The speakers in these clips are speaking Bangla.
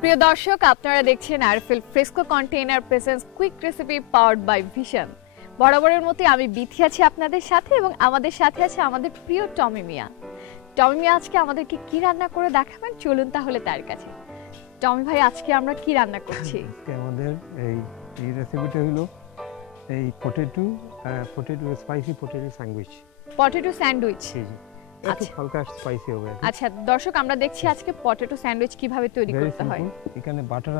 প্রিয় দর্শক, আপনারা দেখছেন RFL Fresco container presence quick recipe powered by Vision. বরাবরের মতো আমি বিথি আছি আপনাদের সাথে এবং আমাদের সাথে আছে আমাদের প্রিয় টমি মিয়া। টমি মিয়া আজকে আমাদেরকে কি রান্না করে দেখাবেন, চলুন তাহলে তার কাছে। টমি ভাই, আজকে আমরা কি রান্না করছি? আজকে আমাদের এই রেসিপিটা হলো এই potato spicy potato sandwich. Potato sandwich, একটু হালকা স্পাইসি হবে। আচ্ছা দর্শক, আমরা দেখছি আজকে পটেটো স্যান্ডউইচ কিভাবে তৈরি করতে হয়। এখানে বাটার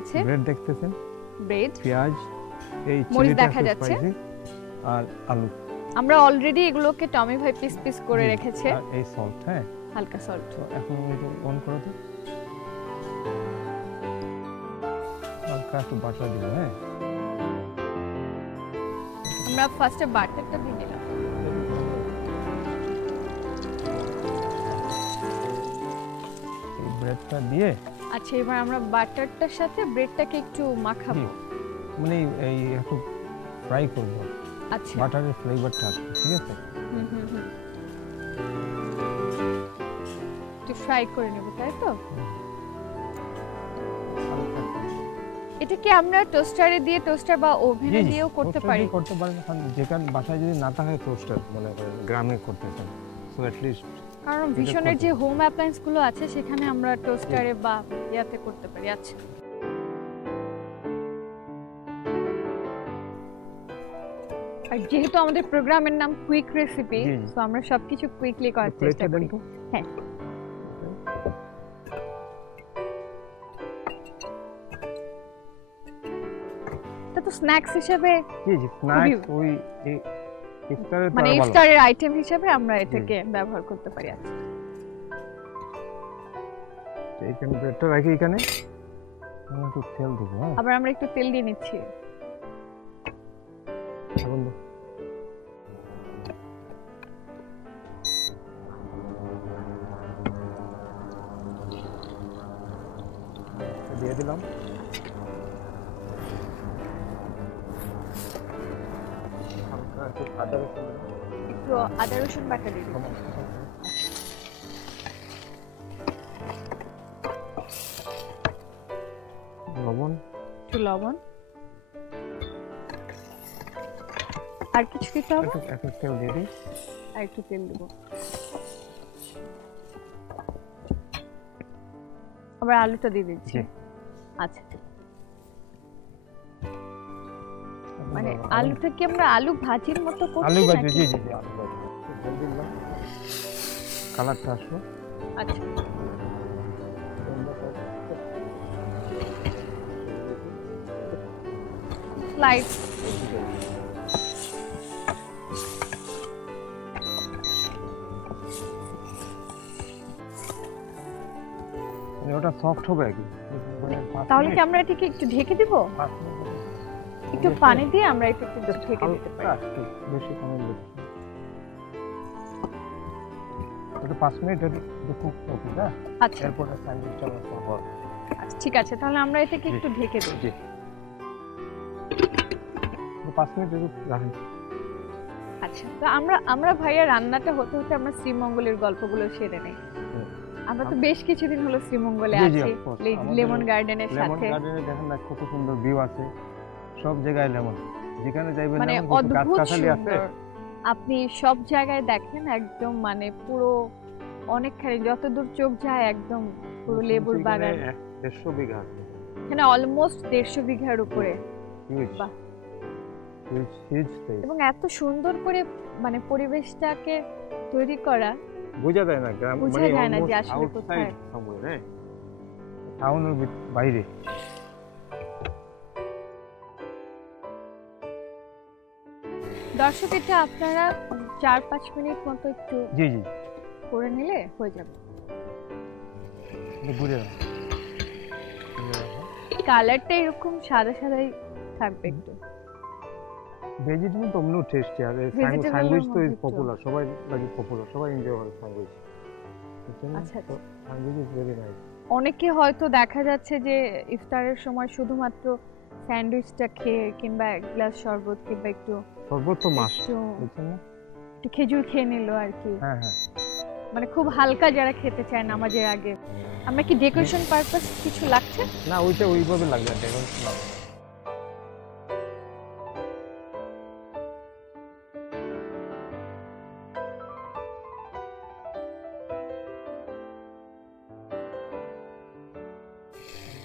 আছে, ব্রেড দেখতেছেন, ব্রেড, পেঁয়াজ, এই মরিচ দেখা যাচ্ছে, আর আলু। আমরা অলরেডি এগুলোকে টমি ভাই পিস পিস করে রেখেছে। আর এই সল্ট, হ্যাঁ হালকা সল্ট। তো এখন এটা অন করো তো, হালকা একটু বাটার দিও। হ্যাঁ, আমরা ফার্স্টে বাটারটা দিয়ে নিলাম। এই ব্রেডটা দিয়ে, আচ্ছা এবার আমরা বাটারটার সাথে ব্রেডটাকে একটু মাখাবো, মানে এই একটু ফ্রাই করব। আচ্ছা, বাটারের ফ্লেভারটা আসবে, ঠিক আছে? একটু ফ্রাই করে নেব, তাই তো? এটা কি আমরা টোস্টারে দিয়ে, টোস্টার বা ওভেনে দিয়েও করতে পারি? করতে পারেন, যেখানে বাসায় যদি না থাকে টোস্টার, মানে গ্রামে করতেছেন, সো এট লিস্ট। কারণ ভিশনের যে হোম অ্যাপ্লায়েন্স গুলো আছে সেখানে আমরা টোস্টারে বা ইয়াতে করতে পারি। আচ্ছা, আর যেহেতু আমাদের প্রোগ্রামের নাম কুইক রেসিপি, সো আমরা সবকিছু কুইকলি করার চেষ্টা করি। হ্যাঁ, এটা তো স্ন্যাক্স হিসেবে, স্ন্যাক্স ওই ইফতারের, মানে ইফতারের আইটেম হিসেবে আমরা এটাকে ব্যবহার করতে পারি। আচ্ছা, এইখানে ব্রেডটা রাখি, এখানে আমরা একটু তেল দেব। হ্যাঁ, আবার আমরা একটু তেল দিয়ে নিচ্ছি। দিয়ে দিলাম। একটু আদা রসুন বাটা দিয়ে দিলাম। লবণ, একটু লবণ, আর কিছু দিতে হবে? একটু তেল দিয়ে দিই, আর একটু তেল দেব। আবার আলুটা দিয়ে দিচ্ছি। আচ্ছা, মানে আলুটা কি আমরা আলু ভাজির মতো করছি? আলু ভাজি, জি জি, আলু ভাজি। তেল দিলাম, কালারটা আসলো। আচ্ছা, স্লাইড। ওটা সফট হবে কি? তাহলে কি আমরা এটাকে একটু ঢেকে দিব? একটু পানি দিয়ে আমরা এটাকে একটু ঢেকে দিতে পারি। বেশি পানি দিতে, এটা 5 মিনিট একটু কুক করতে দাও। আচ্ছা, এরপরে স্যান্ডউইচটা আমরা করব। আচ্ছা ঠিক আছে, তাহলে আমরা এটাকে একটু ঢেকে দিই। জি, 5 মিনিট একটু রাখুন। আচ্ছা, তো আমরা ভাইয়া রান্নাটা হতে হতে আমরা শ্রীমঙ্গলের গল্পগুলো সেরে নেই। আমরা তো বেশ কিছুদিন হলো শ্রীমঙ্গলে আছি, লেমন গার্ডেনের সাথে। লেমন গার্ডেনে দেখেন না কত সুন্দর ভিউ আছে, সব জায়গায় লেমন, যেখানে যাইবেন মানে গাছগাছালি আছে। আপনি সব জায়গায় দেখেন একদম, মানে পুরো অনেকখানি, যতদূর চোখ যায় একদম পুরো লেবুর বাগান। 150 বিঘা আছে এখানে, অলমোস্ট 150 বিঘার উপরে। বাহ, এবং এত সুন্দর করে মানে পরিবেশটাকে তৈরি করা, বোঝা যায় না গ্রাম, বোঝা যায় না যে আসলে কোথায়। হ্যাঁ, টাউনের বাইরে। দর্শক, এটা আপনারা 4-5 মিনিট মতো একটু জি জি করে নিলে হয়ে যাবে। কালারটা এরকম সাদা সাদাই থাকবে একটু। ভেজিটেবল তো অমনি টেস্টি, আর স্যান্ডউইচ তো পপুলার, সবাই লাগে পপুলার, সবাই এনজয় করে স্যান্ডউইচ। আচ্ছা, স্যান্ডউইচ ইজ ভেরি নাইস। অনেকে হয়তো দেখা যাচ্ছে যে ইফতারের সময় শুধুমাত্র স্যান্ডউইচটা খেয়ে কিংবা এক গ্লাস শরবত কিংবা একটু শরবত তো মাস্ট, বুঝছেন না, একটু খেজুর খেয়ে নিল আর কি। হ্যাঁ হ্যাঁ, মানে খুব হালকা যারা খেতে চায় নামাজের আগে। আমরা কি ডেকোরেশন পারপাস কিছু লাগছে? না ওইটা ওইভাবে লাগবে ডেকোরেশন না।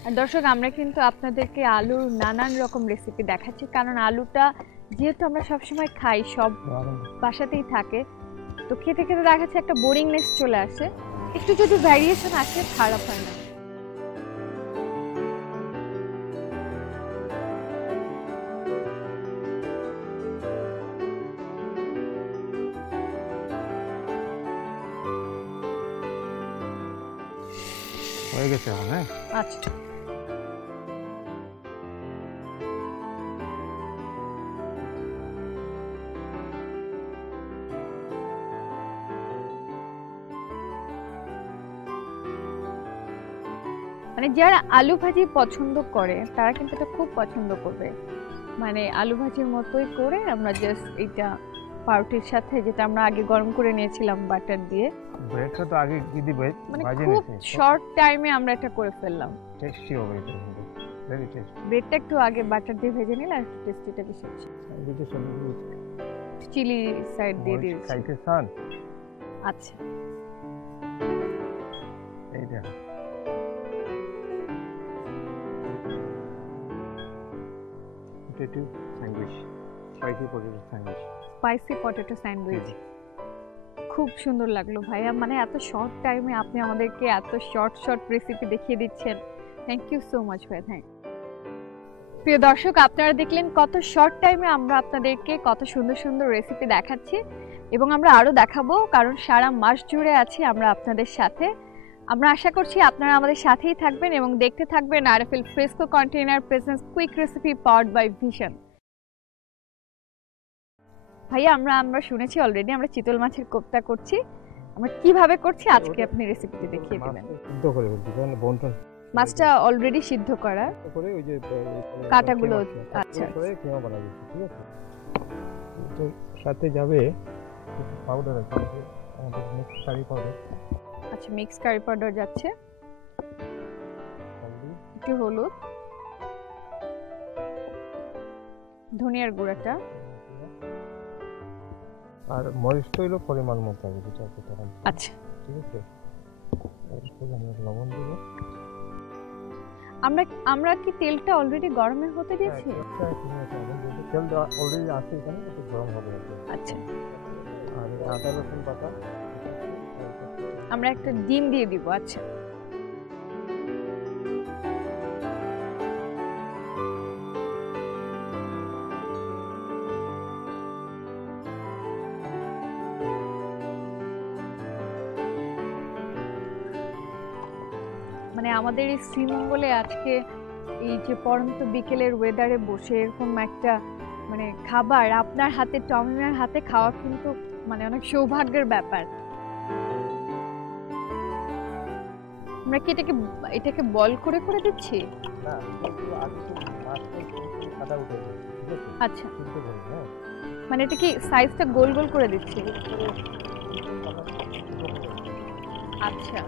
আর দর্শক আমরা কিন্তু আপনাদেরকে আলুর নানান রকম রেসিপি দেখাচ্ছি, কারণ আলুটা যেহেতু আমরা সবসময় খাই, সব বাসাতেই থাকে, তো খেতে খেতে দেখাচ্ছে একটা বোরিংনেস চলে আসে। একটু যদি ভ্যারিয়েশন আসে খারাপ হয় না। হয়ে গেছে এখন। হ্যাঁ আচ্ছা, মানে যারা আলু ভাজি পছন্দ করে তারা কিন্তু এটা খুব পছন্দ করবে। মানে আলু ভাজির মতোই করে আমরা জাস্ট এটা পাউরুটির সাথে, যেটা আমরা আগে গরম করে নিয়েছিলাম বাটার দিয়ে, ব্রেডটা তো আগে কি দিবে মানে ভাজি খুব নিয়েছি, শর্ট টাইমে আমরা এটা করে ফেললাম। টেস্টি হবে এটা, ভেরি টেস্টি। ব্রেডটা একটু আগে বাটার দিয়ে ভেজে নিলে আর টেস্টিটা বেশি হচ্ছে। এদিকে সবজি চিলি সাইড দিয়ে দিয়েছি। খাইতে চান? আচ্ছা, এইটা potato sandwich, spicy potato sandwich. Spicy potato sandwich খুব সুন্দর লাগলো ভাইয়া। মানে এত শর্ট টাইমে আপনি আমাদেরকে এত শর্ট শর্ট রেসিপি দেখিয়ে দিচ্ছেন, থ্যাংক ইউ সো মাচ ভাইয়া, থ্যাংক। প্রিয় দর্শক, আপনারা দেখলেন কত শর্ট টাইমে আমরা আপনাদেরকে কত সুন্দর সুন্দর রেসিপি দেখাচ্ছি, এবং আমরা আরো দেখাবো, কারণ সারা মাস জুড়ে আছি আমরা আপনাদের সাথে। আমরা আশা করছি আপনারা আমাদের সাথেই থাকবেন এবং দেখতে থাকবেন RFL Fresco container presence quick recipe powered by Vision. ভাইয়া আমরা শুনেছি অলরেডি আমরা চিতল মাছের কোপ্তা করছি, আমরা কিভাবে করছি আজকে আপনি রেসিপিটি দেখিয়ে দিবেন। সিদ্ধ করে দিবেন বনটা, মাছটা অলরেডি সিদ্ধ করা করে ওই যে কাটাগুলো। আচ্ছা, করে কিমা বানাবো, ঠিক আছে? তো সাথে যাবে পাউডার আছে, আমাদের মিক্স কারি পাউডার। আচ্ছা, মিক্স কারি পাউডার যাচ্ছে, একটু হলুদ, ধনিয়ার গুঁড়াটা, আর মরিচ তো হলো পরিমাণ মতো হবে, যেটা আছে তখন। আচ্ছা ঠিক আছে, এরপর আমরা লবণ দিব। আমরা কি তেলটা অলরেডি গরমে হতে দিয়েছি? তেলটা অলরেডি আছে এখানে, একটু গরম হবে। আচ্ছা, আর আদা রসুন বাটা, আমরা একটা ডিম দিয়ে দিব। আচ্ছা, মানে আমাদের এই শ্রীমঙ্গলে আজকে এই যে পরন্ত বিকেলের ওয়েদারে বসে এরকম একটা মানে খাবার আপনার হাতে, টমিনার হাতে খাওয়া কিন্তু মানে অনেক সৌভাগ্যের ব্যাপার। আমরা কি এটাকে বল করে করে দিচ্ছি? না একটু আগে তো মাছটা কাটা উঠে গেছে, ঠিক আছে? আচ্ছা, সিদ্ধ করে, হ্যাঁ। মানে এটা কি সাইজটা গোল গোল করে দিচ্ছি? আচ্ছা,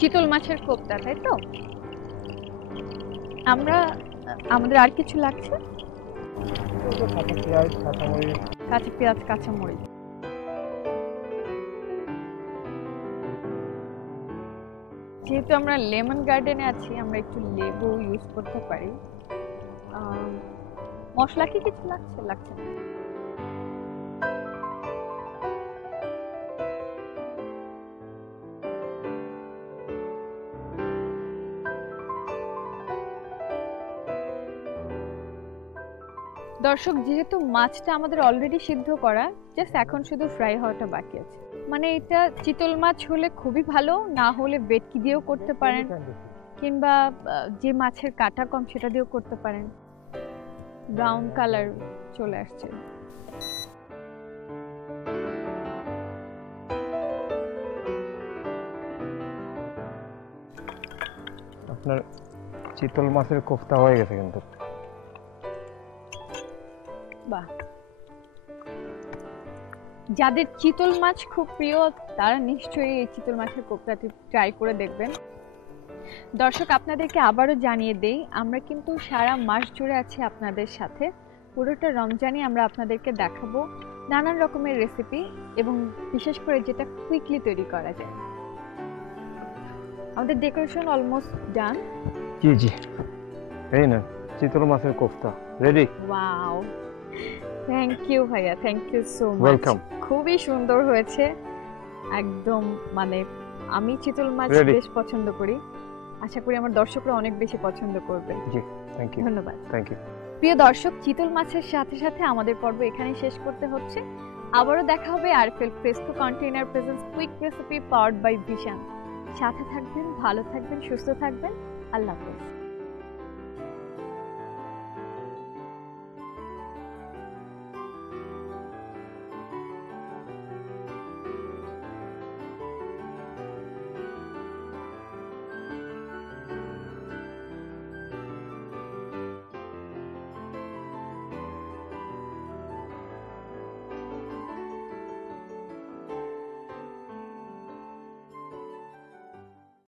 চিতল মাছের কোপ্তা, তাই তো? আমাদের আর কিছু লাগছে? কাঁচা পেঁয়াজ, কাঁচামরিচ। যেহেতু আমরা লেমন গার্ডেনে আছি, আমরা একটু লেবু ইউজ করতে পারি। মশলা কি কিছু লাগছে? লাগছে না। দর্শক, যেহেতু মাছটা আমাদের অলরেডি সিদ্ধ করা, জাস্ট এখন শুধু ফ্রাই হওয়াটা বাকি আছে। মানে এটা চিতল মাছ হলে খুবই ভালো, না হলে ভেটকি দিয়েও করতে পারেন, কিংবা যে মাছের কাঁটা কম সেটা দিয়েও করতে পারেন। ব্রাউন কালার চলে আসছে। আপনার চিতল মাছের কোফতা হয়ে গেছে কিন্তু। বাহ, যাদের চিতল মাছ খুব প্রিয় তারা নিশ্চয়ই এই চিতল মাছের কোফতাটি ট্রাই করে দেখবেন। দর্শক, আপনাদেরকে আবারও জানিয়ে দেই, আমরা কিন্তু সারা মাস জুড়ে আছি আপনাদের সাথে। পুরোটা রমজানই আমরা আপনাদেরকে দেখাবো নানান রকমের রেসিপি, এবং বিশেষ করে যেটা কুইকলি তৈরি করা যায়। আমাদের ডেকোরেশন অলমোস্ট ডান। জি জি, এই না চিতল মাছের কোফতা রেডি। ওয়াও, থ্যাংক ইউ ভাইয়া, thank you so much. Welcome. খুবই সুন্দর হয়েছে একদম। মানে আমি চিতল মাছ বেশ পছন্দ করি, আশা করি আমার দর্শকরা অনেক বেশি পছন্দ করবে। জি, থ্যাংক ইউ। ধন্যবাদ। Thank you. প্রিয় দর্শক, চিতল মাছের সাথে সাথে আমাদের পর্ব এখানেই শেষ করতে হচ্ছে। আবারও দেখা হবে RFL Fresco container presence quick recipe powered by Vision. সাথে থাকবেন, ভালো থাকবেন, সুস্থ থাকবেন। আল্লাহ হাফেজ।